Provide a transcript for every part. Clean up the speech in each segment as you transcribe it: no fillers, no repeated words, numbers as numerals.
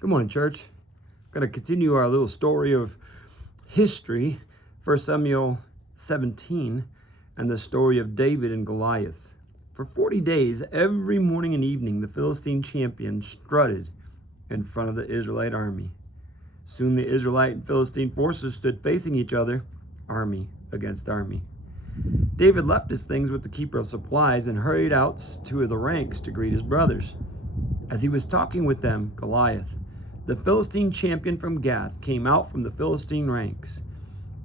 Good morning, church. I'm going to continue our little story of history, 1 Samuel 17, and the story of David and Goliath. For 40 days, every morning and evening, the Philistine champion strutted in front of the Israelite army. Soon the Israelite and Philistine forces stood facing each other, army against army. David left his things with the keeper of supplies and hurried out to the ranks to greet his brothers. As he was talking with them, Goliath, the Philistine champion from Gath, came out from the Philistine ranks.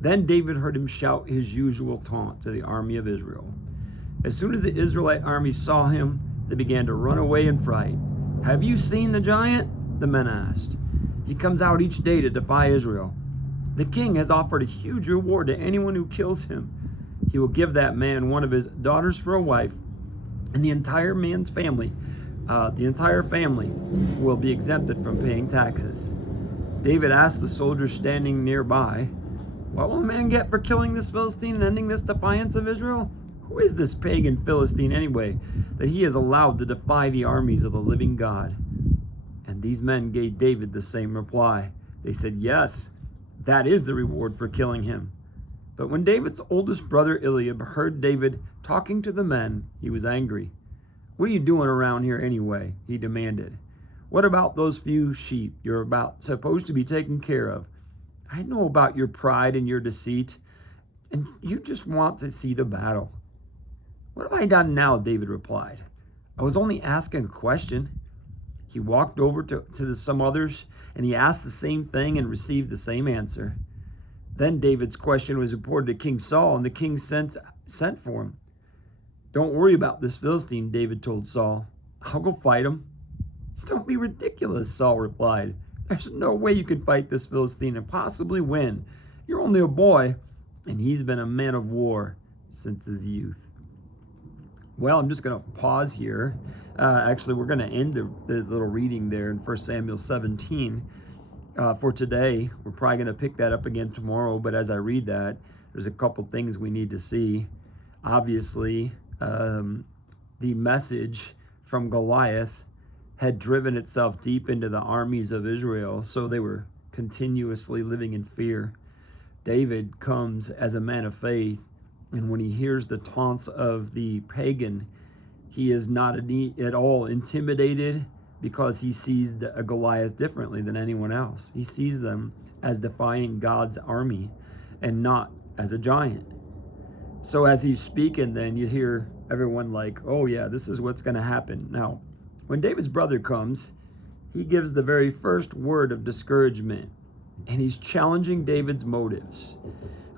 Then David heard him shout his usual taunt to the army of Israel. As soon as the Israelite army saw him, they began to run away in fright. "Have you seen the giant?" the men asked. "He comes out each day to defy Israel. The king has offered a huge reward to anyone who kills him. He will give that man one of his daughters for a wife, and the entire family will be exempted from paying taxes." David asked the soldiers standing nearby, "What will a man get for killing this Philistine and ending this defiance of Israel? Who is this pagan Philistine anyway, that he is allowed to defy the armies of the living God?" And these men gave David the same reply. They said, "Yes, that is the reward for killing him." But when David's oldest brother Eliab heard David talking to the men, he was angry. "What are you doing around here anyway?" he demanded. "What about those few sheep you're supposed to be taking care of? I know about your pride and your deceit, and you just want to see the battle." "What have I done now?" David replied. "I was only asking a question." He walked over to some others, and he asked the same thing and received the same answer. Then David's question was reported to King Saul, and the king sent for him. "Don't worry about this Philistine," David told Saul. "I'll go fight him." "Don't be ridiculous," Saul replied. "There's no way you can fight this Philistine and possibly win. You're only a boy, and he's been a man of war since his youth." Well, I'm just going to pause here. Actually, we're going to end the little reading there in 1 Samuel 17 for today. We're probably going to pick that up again tomorrow, but as I read that, there's a couple things we need to see. Obviously, the message from Goliath had driven itself deep into the armies of Israel, so they were continuously living in fear. David comes as a man of faith, and when he hears the taunts of the pagan, he is not at all intimidated because he sees a Goliath differently than anyone else. He sees them as defying God's army and not as a giant. So as he's speaking, then you hear everyone like, "Oh yeah, this is what's going to happen." Now, when David's brother comes, he gives the very first word of discouragement, and he's challenging David's motives.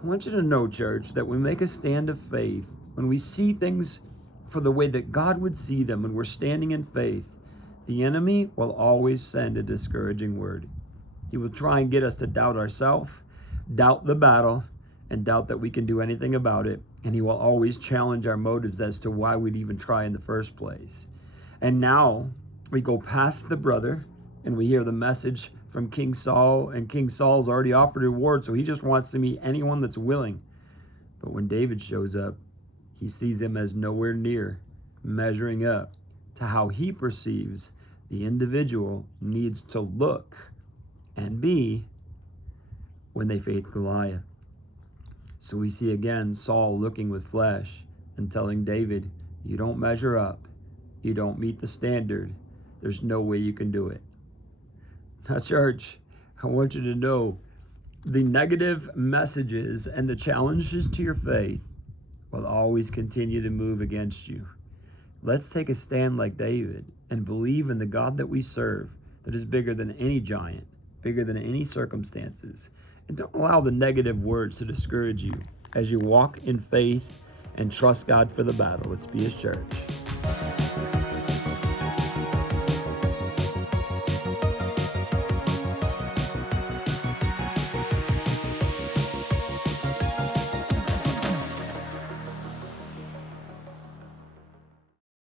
I want you to know, church, that when we make a stand of faith, when we see things for the way that God would see them, when we're standing in faith, the enemy will always send a discouraging word. He will try and get us to doubt ourselves, doubt the battle, and doubt that we can do anything about it. And he will always challenge our motives as to why we'd even try in the first place. And now we go past the brother and we hear the message from King Saul, and King Saul's already offered a reward, so he just wants to meet anyone that's willing. But when David shows up, he sees him as nowhere near measuring up to how he perceives the individual needs to look and be when they face Goliath. So we see again Saul looking with flesh and telling David, "You don't measure up. You don't meet the standard. There's no way you can do it." Now, church, I want you to know the negative messages and the challenges to your faith will always continue to move against you. Let's take a stand like David and believe in the God that we serve, that is bigger than any giant, bigger than any circumstances. And don't allow the negative words to discourage you as you walk in faith and trust God for the battle. Let's be His church.